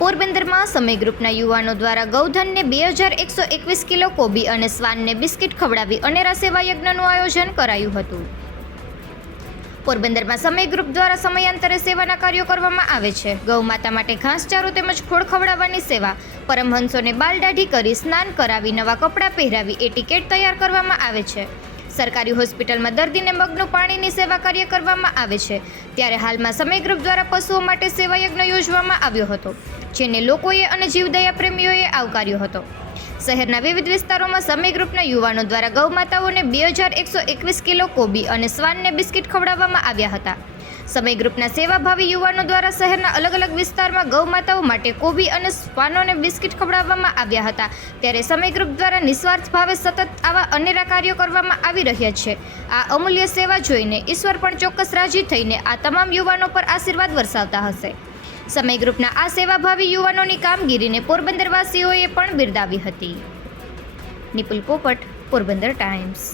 પોરબંદરમાં સમય ગ્રુપના યુવાનો દ્વારા ગૌધનને બે હજાર એકસો એકવીસ કિલો કોબી અને શ્વાનને બિસ્કિટ ખવડાવી અનેરા સેવા યજ્ઞનું આયોજન કરાયું હતું. પોરબંદરમાં સમય ગ્રુપ દ્વારા સમયાંતરે સેવાના કાર્યો કરવામાં આવે છે. ગૌમાતા માટે ઘાસચારો તેમજ ખોળ ખવડાવવાની સેવા, પરમહંસોને બાલદાઢી કરી સ્નાન કરાવી નવા કપડાં પહેરાવી એ ટિકિટ તૈયાર કરવામાં આવે છે. સરકારી હોસ્પિટલમાં દર્દીને મગનું પાણીની સેવા કાર્ય કરવામાં આવે છે. ત્યારે હાલમાં સમય ગ્રુપ દ્વારા પશુઓ માટે સેવા યજ્ઞ યોજવામાં આવ્યો હતો, જેને લોકોએ અને જીવદયા પ્રેમીઓએ આવકાર્યો હતો. શહેરના વિવિધ વિસ્તારોમાં સમય ગ્રુપના યુવાનો દ્વારા ગૌમાતાઓને બે હજાર એકસો એકવીસ કિલો કોબી અને શ્વાનને બિસ્કિટ ખવડાવવામાં આવ્યા હતા. સમય ગ્રુપના સેવાભાવી યુવાનો દ્વારા શહેરના અલગ અલગ વિસ્તારમાં ગૌમાતાઓ માટે કોબી અને શ્વાનોને બિસ્કિટ ખવડાવવામાં આવ્યા હતા. ત્યારે સમય ગ્રુપ દ્વારા નિસ્વાર્થ ભાવે સતત આવા અનેરા કાર્યો કરવામાં આવી રહ્યા છે. આ અમૂલ્ય સેવા જોઈને ઈશ્વર પણ ચોક્કસ રાજી થઈને આ તમામ યુવાનો પર આશીર્વાદ વરસાવતા હશે. સમય ગ્રુપના આ સેવાભાવી યુવાનોની કામગીરીને પોરબંદરવાસીઓએ પણ બિરદાવી હતી. નિપુલ પોપટ, પોરબંદર ટાઈમ્સ.